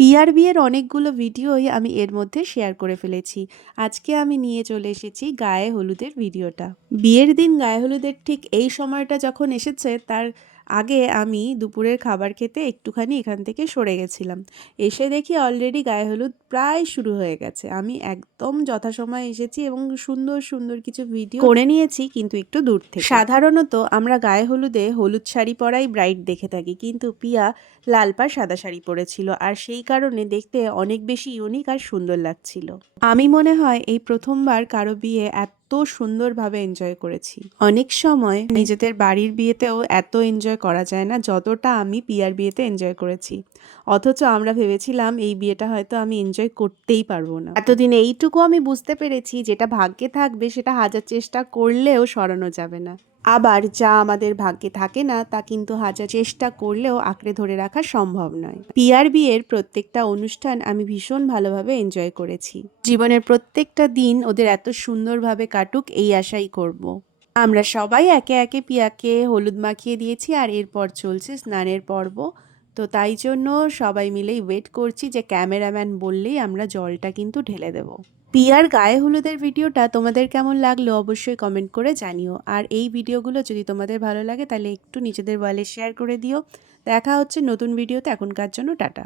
Peer বিয়ের অনেকগুলো ভিডিওই আমি এর মধ্যে শেয়ার করে ফেলেছি। আজকে আমি নিয়ে চলে এসেছি গায়ে হলুদের ভিডিওটা। বিয়ের দিন গায়ে হলুদের ঠিক এই সময়টা যখন এসেছে তার আগে আমি দুপুরের খাবার খেতে একটুখানি এখান থেকে সরে গেছিলাম। এসে দেখি অলরেডি গায়ে হলুদ প্রায় শুরু হয়ে গেছে। আমি একদম যথাসময়ে এসেছি এবং সুন্দর সুন্দর কিছু ভিডিও করে নিয়েছি, কিন্তু একটু দূর থেকে। সাধারণত আমরা গায়ে হলুদে হলুদ শাড়ি পরাই ব্রাইড দেখে থাকি, কিন্তু পিয়া লাল পাড় সাদা শাড়ি পরেছিল, আর সেই কারণে দেখতে অনেক বেশি ইউনিক আর সুন্দর লাগছিল। আমি মনে হয় এই প্রথমবার কারো বিয়ে এত সুন্দরভাবে এনজয় করেছি। অনেক সময় নিজেদের বাড়ির বিয়েতেও এত এনজয় করা যায় না যতটা আমি পিয়ার বিয়েতে এনজয় করেছি। অথচ আমরা ভেবেছিলাম এই বিয়েটা হয়তো আমি এনজয় করতেই পারবো না। এতদিন এইটুকু আমি বুঝতে পেরেছি, যেটা ভাগ্যে থাকবে সেটা হাজার চেষ্টা করলেও সরানো যাবে না। আবার যা আমাদের ভাগ্যে থাকে না তা কিন্তু হাজার চেষ্টা করলেও আঁকড়ে ধরে রাখা সম্ভব নয়। পিয়ার বিয়ের প্রত্যেকটা অনুষ্ঠান আমি ভীষণ ভালোভাবে এনজয় করেছি। জীবনের প্রত্যেকটা দিন ওদের এত সুন্দরভাবে কাটুক এই আশাই করব। আমরা সবাই একে একে পিয়াকে হলুদ মাখিয়ে দিয়েছি, আর এরপর চলছে স্নানের পর্ব। তো তাই জন্য সবাই মিলেই ওয়েট করছি যে ক্যামেরাম্যান বললেই আমরা জলটা কিন্তু ঢেলে দেব। পিয়ার গায়ে হলুদের ভিডিওটা তোমাদের কেমন লাগলো অবশ্যই কমেন্ট করে জানিও। আর এই ভিডিওগুলো যদি তোমাদের ভালো লাগে তাহলে একটু নিজেদের ওয়ালে শেয়ার করে দিও। দেখা হচ্ছে নতুন ভিডিওতে, এখনকার জন্য টাটা।